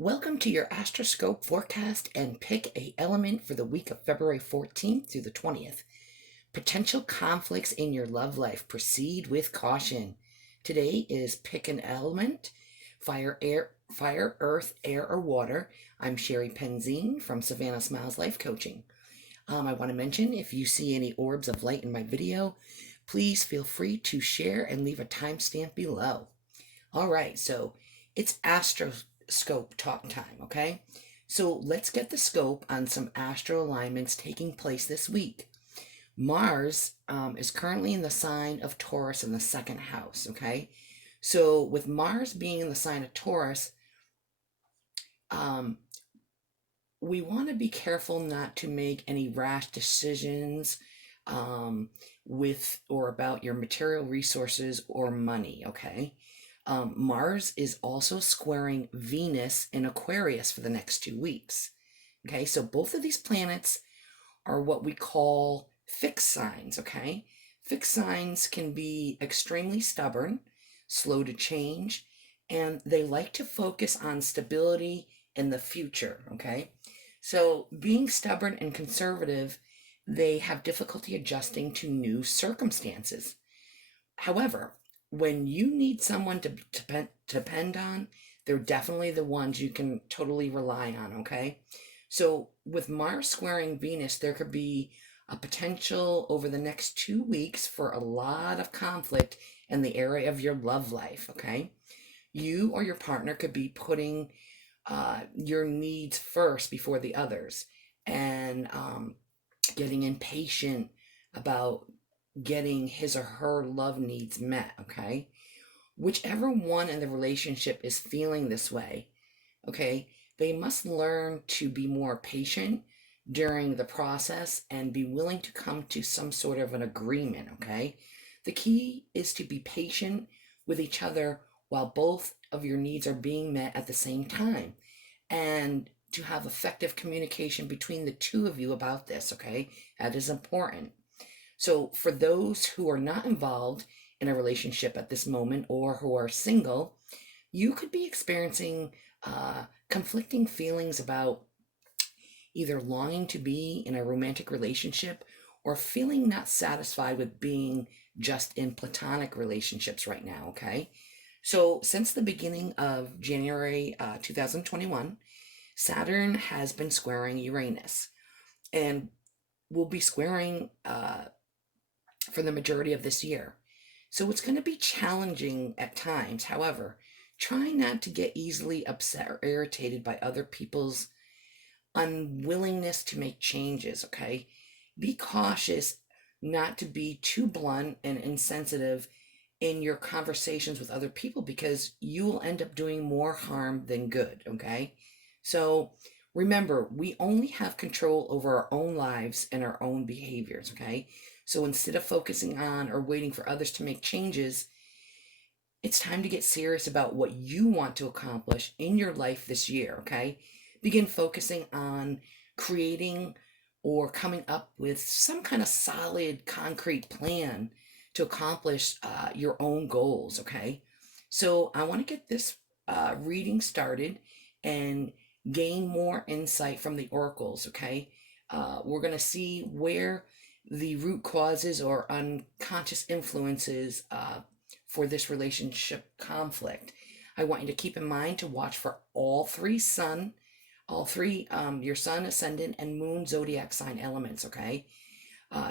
Welcome to your AstroScope forecast and pick a element for the week of February 14th through the 20th. Potential conflicts in your love life. Proceed with caution. Today is pick an element: fire, earth, air, or water. I'm Sherry Penzine from Savannah Smiles Life Coaching. I want to mention, if you see any orbs of light in my video, please feel free to share and leave a timestamp below. All right, so it's AstroScope talk time, okay? So let's get the scope on some astro alignments taking place this week. Mars is currently in the sign of Taurus in the second house, okay? So with Mars being in the sign of Taurus, we want to be careful not to make any rash decisions with or about your material resources or money, okay? Mars is also squaring Venus in Aquarius for the next 2 weeks. Okay, so both of these planets are what we call fixed signs, okay? Fixed signs can be extremely stubborn, slow to change, and they like to focus on stability in the future, okay? So being stubborn and conservative, they have difficulty adjusting to new circumstances. However, when you need someone to depend on, they're definitely the ones you can totally rely on, okay? So with Mars squaring Venus, there could be a potential over the next 2 weeks for a lot of conflict in the area of your love life, okay? You or your partner could be putting your needs first before the others, and getting impatient about getting his or her love needs met, okay? Whichever one in the relationship is feeling this way, okay, they must learn to be more patient during the process and be willing to come to some sort of an agreement, okay? The key is to be patient with each other while both of your needs are being met at the same time, and to have effective communication between the two of you about this, okay? That is important. So for those who are not involved in a relationship at this moment or who are single, you could be experiencing conflicting feelings about either longing to be in a romantic relationship or feeling not satisfied with being just in platonic relationships right now, okay? So since the beginning of January 2021, Saturn has been squaring Uranus and will be squaring for the majority of this year. So it's going to be challenging at times. However, try not to get easily upset or irritated by other people's unwillingness to make changes, okay? Be cautious not to be too blunt and insensitive in your conversations with other people, because you will end up doing more harm than good, okay? So remember, we only have control over our own lives and our own behaviors, okay? So instead of focusing on or waiting for others to make changes, it's time to get serious about what you want to accomplish in your life this year, okay? Begin focusing on creating or coming up with some kind of solid, concrete plan to accomplish your own goals, okay? So I want to get this reading started and gain more insight from the oracles, okay? We're going to see where the root causes or unconscious influences for this relationship conflict. I want you to keep in mind to watch for all three your sun, ascendant, and moon zodiac sign elements, okay?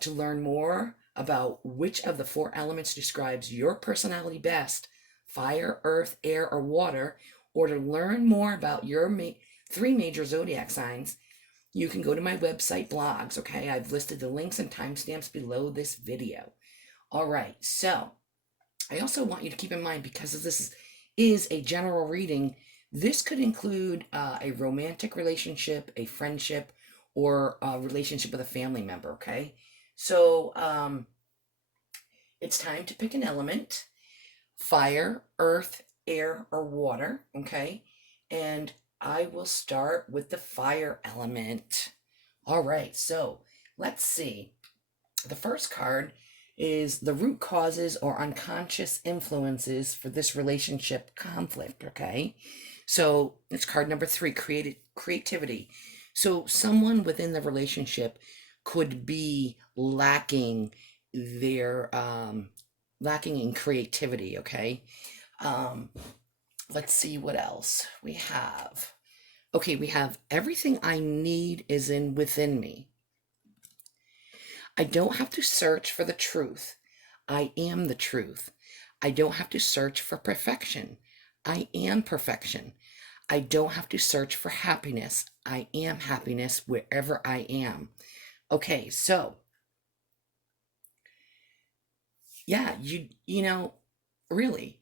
To learn more about which of the 4 elements describes your personality best, fire, earth, air, or water, or to learn more about your 3 major zodiac signs, you can go to my website blogs, okay? I've listed the links and timestamps below this video. All right, so I also want you to keep in mind, because this is a general reading, this could include a romantic relationship, a friendship, or a relationship with a family member, okay? So it's time to pick an element: fire, earth, air, or water, okay? And I will start with the fire element. All right, so let's see. The first card is the root causes or unconscious influences for this relationship conflict, okay? So it's card number 3, creativity. So someone within the relationship could be their lacking in creativity, okay? Um, let's see what else we have. Okay, we have everything I need is within me. I don't have to search for the truth. I am the truth. I don't have to search for perfection. I am perfection. I don't have to search for happiness. I am happiness wherever I am. Okay, so yeah, you know, really,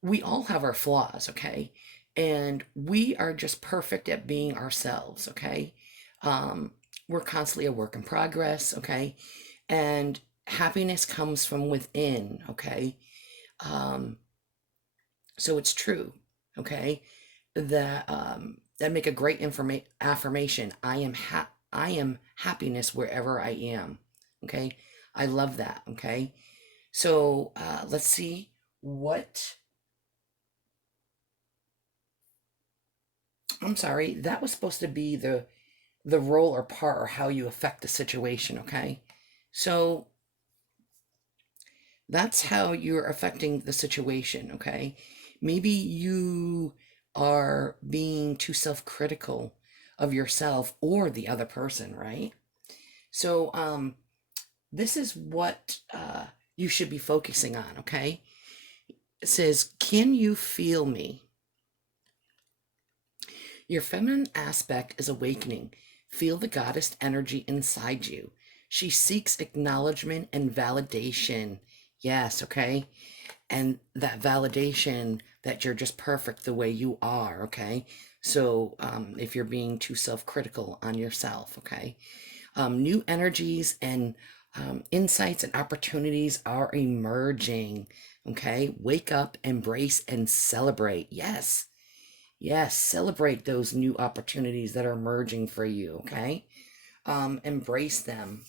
we all have our flaws, okay? And we are just perfect at being ourselves, okay? We're constantly a work in progress, okay? And happiness comes from within, okay? Um, so it's true, okay? That make a great affirmation. I am happiness wherever I am, okay? I love that, okay? So let's see what. I'm sorry, that was supposed to be the role or part or how you affect the situation, okay? So that's how you're affecting the situation, okay? Maybe you are being too self-critical of yourself or the other person, right? So this is what you should be focusing on, okay? It says, can you feel me? Your feminine aspect is awakening. Feel the goddess energy inside you. She seeks acknowledgement and validation. Yes, okay? And that validation that you're just perfect the way you are, okay? So if you're being too self-critical on yourself, okay? New energies and insights and opportunities are emerging, okay? Wake up, embrace, and celebrate. Yes. Yes, celebrate those new opportunities that are emerging for you, okay? Embrace them.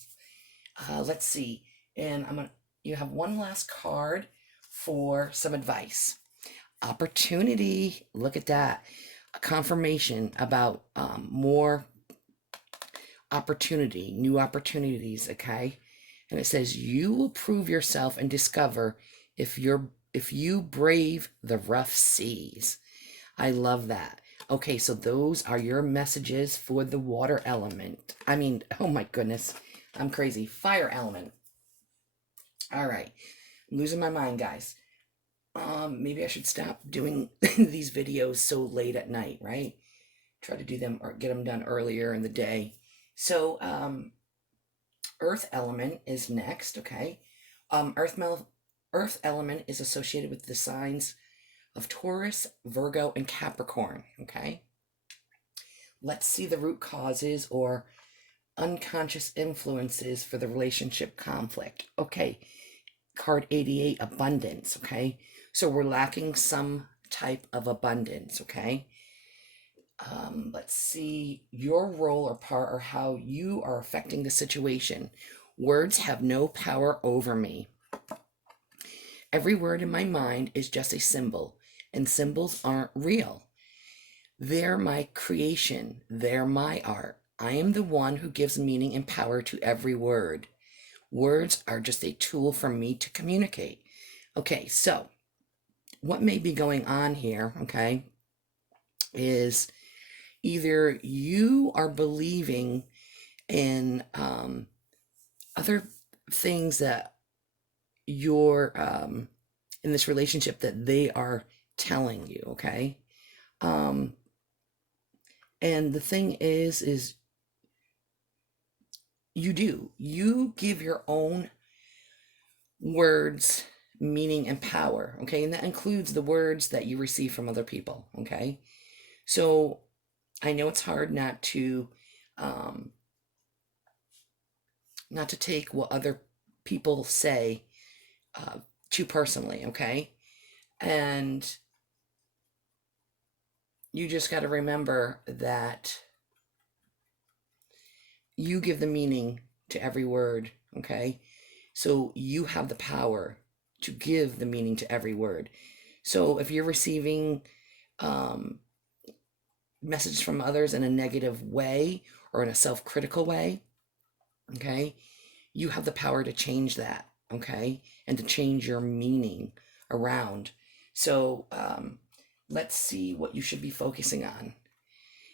Let's see. And you have one last card for some advice. Opportunity. Look at that. A confirmation about more opportunity, new opportunities, okay? And it says you will prove yourself and discover if you brave the rough seas. I love that. Okay, so those are your messages for the water element. I mean, oh my goodness, I'm crazy. Fire element. All right, I'm losing my mind, guys. Maybe I should stop doing these videos so late at night, right? Try to do them or get them done earlier in the day. So, earth element is next, okay? Earth element is associated with the signs of Taurus, Virgo, and Capricorn, okay? Let's see the root causes or unconscious influences for the relationship conflict. Okay, card 88, abundance, okay? So we're lacking some type of abundance, okay? Let's see your role or part or how you are affecting the situation. Words have no power over me. Every word in my mind is just a symbol, and symbols aren't real. They're my creation. They're my art. I am the one who gives meaning and power to every word. Words are just a tool for me to communicate. Okay, so what may be going on here, okay, is either you are believing in other things that you're in this relationship that they are telling you, okay? Um, and the thing is you give your own words meaning and power, okay? And that includes the words that you receive from other people, okay? So I know it's hard um not to take what other people say uh too personally, okay? And you just got to remember that you give the meaning to every word, okay? So you have the power to give the meaning to every word. So if you're receiving um, messages from others in a negative way or in a self-critical way, okay, you have the power to change that, okay, and to change your meaning around. So let's see what you should be focusing on.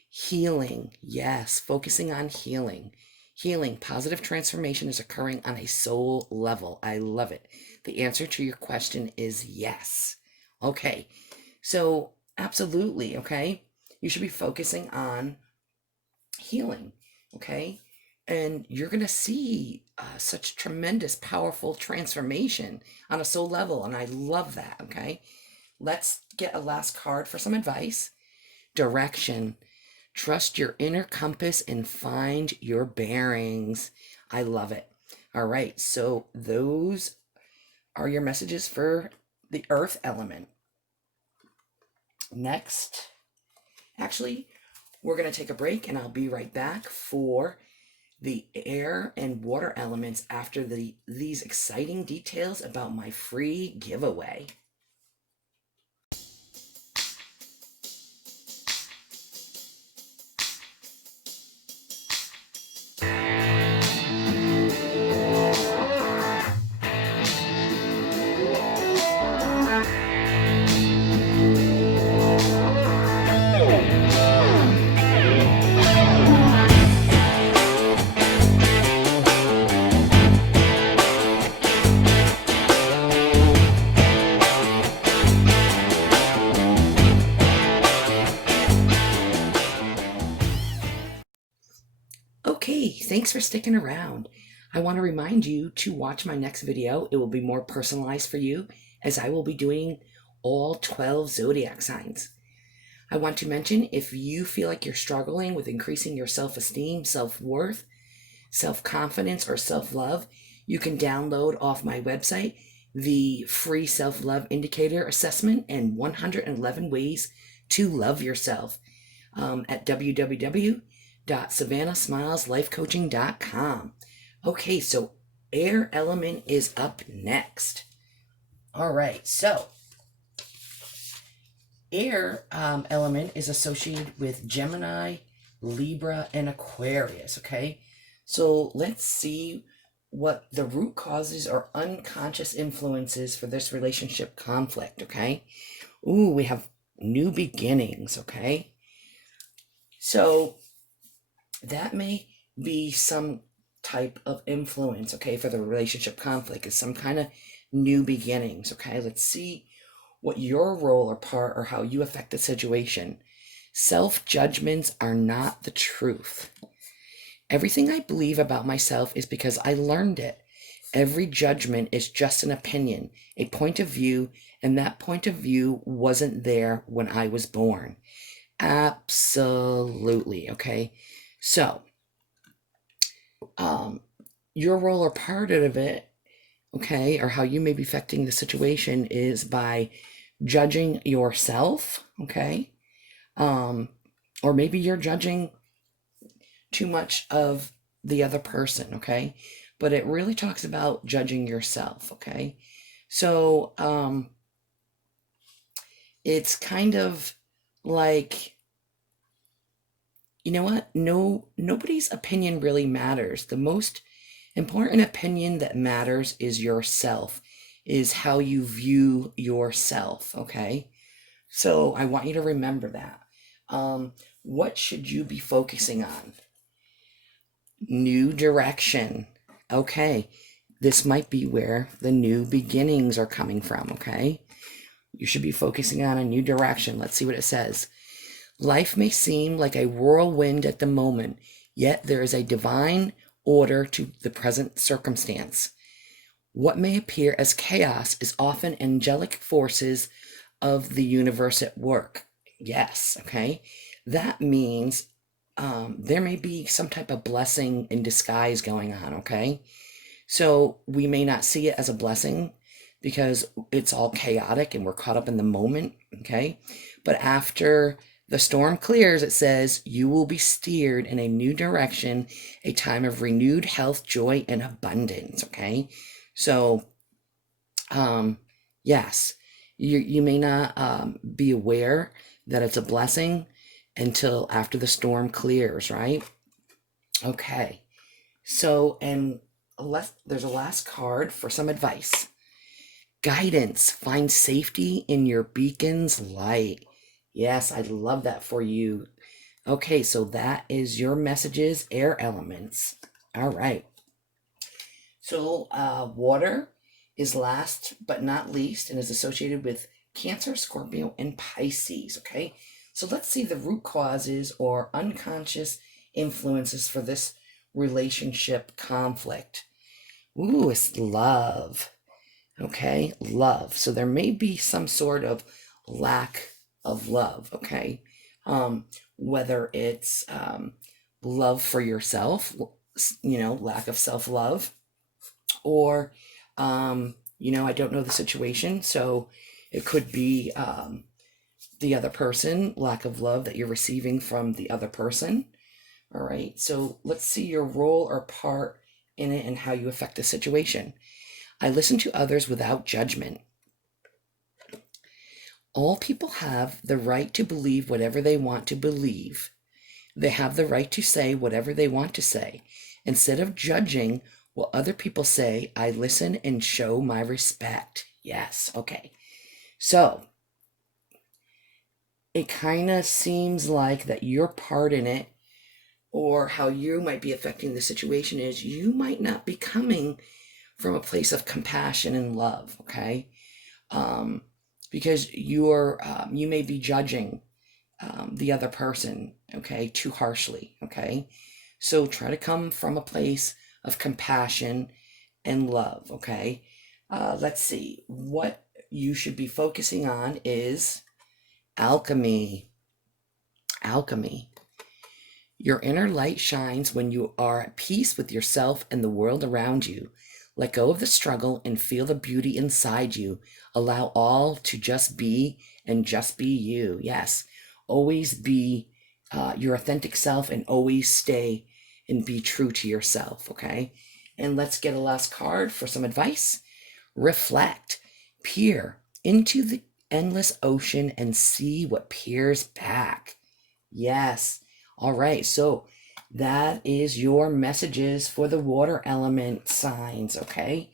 Healing, yes, focusing on healing. Healing, positive transformation is occurring on a soul level. I love it. The answer to your question is yes. Okay, so absolutely, okay, you should be focusing on healing, okay, and you're gonna see such tremendous, powerful transformation on a soul level, and I love that. Okay, let's get a last card for some advice. Direction. Trust your inner compass and find your bearings. I love it. All right, so those are your messages for the earth element. Next, actually, we're going to take a break and I'll be right back for the air and water elements after these exciting details about my free giveaway. Okay, thanks for sticking around. I want to remind you to watch my next video. It will be more personalized for you as I will be doing all 12 zodiac signs. I want to mention if you feel like you're struggling with increasing your self-esteem, self-worth, self-confidence, or self-love, you can download off my website the free self-love indicator assessment and 111 ways to love yourself at www.savannahsmileslifecoaching.com. Okay, so air element is up next. All right, so air element is associated with Gemini, Libra, and Aquarius, okay? So let's see what the root causes or unconscious influences for this relationship conflict, okay? Ooh, we have new beginnings, okay? So that may be some type of influence, okay, for the relationship conflict is some kind of new beginnings, okay? Let's see what your role or part or how you affect the situation. Self-judgments are not the truth. Everything I believe about myself is because I learned it. Every judgment is just an opinion, a point of view, and that point of view wasn't there when I was born. Absolutely, okay? So, your role or part of it, okay, or how you may be affecting the situation is by judging yourself, okay? Or maybe you're judging too much of the other person, okay? But it really talks about judging yourself, okay? So, it's kind of like, you know what? Nobody's opinion really matters. The most important opinion that matters is yourself, is how you view yourself, okay? So I want you to remember that. What should you be focusing on? New direction. Okay, this might be where the new beginnings are coming from, okay? You should be focusing on a new direction. Let's see what it says. Life may seem like a whirlwind at the moment, yet there is a divine order to the present circumstance. What may appear as chaos is often angelic forces of the universe at work. Yes, okay? That means there may be some type of blessing in disguise going on, okay? So we may not see it as a blessing because it's all chaotic and we're caught up in the moment, okay? But after the storm clears, it says, you will be steered in a new direction, a time of renewed health, joy, and abundance, okay? So, yes, you may not be aware that it's a blessing until after the storm clears, right? Okay. So, and there's a last card for some advice. Guidance. Find safety in your beacon's light. Yes, I love that for you. Okay, so that is your messages, air elements. All right. So, water is last but not least and is associated with Cancer, Scorpio, and Pisces. Okay, so let's see the root causes or unconscious influences for this relationship conflict. Ooh, it's love. Okay, love. So there may be some sort of lack of love. Okay, whether it's love for yourself, lack of self-love, or I don't know the situation, so it could be the other person, lack of love that you're receiving from the other person. All right, so let's see your role or part in it and how you affect the situation. I listen to others without judgment. All people have the right to believe whatever they want to believe. They have the right to say whatever they want to say. Instead of judging what other people say, I listen and show my respect. Yes, okay. So, it kind of seems like that your part in it, or how you might be affecting the situation, is you might not be coming from a place of compassion and love, okay? Because you may be judging the other person, okay, too harshly, okay? So try to come from a place of compassion and love, okay? Let's see. What you should be focusing on is alchemy. Alchemy. Your inner light shines when you are at peace with yourself and the world around you. Let go of the struggle and feel the beauty inside you. Allow all to just be and just be you. Yes, always be your authentic self and always stay and be true to yourself, okay? And let's get a last card for some advice. Reflect. Peer into the endless ocean and see what peers back. Yes. All right. So that is your messages for the water element signs. Okay.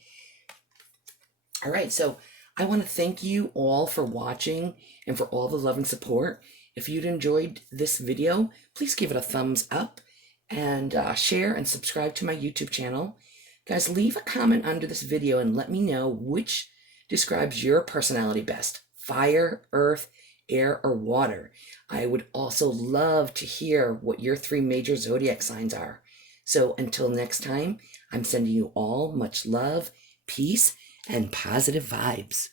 All right. So I want to thank you all for watching and for all the love and support. If you'd enjoyed this video, please give it a thumbs up and share and subscribe to my YouTube channel. Guys, leave a comment under this video and let me know which describes your personality best: fire, earth, air, or water. I would also love to hear what your 3 major zodiac signs are. So until next time, I'm sending you all much love, peace, and positive vibes.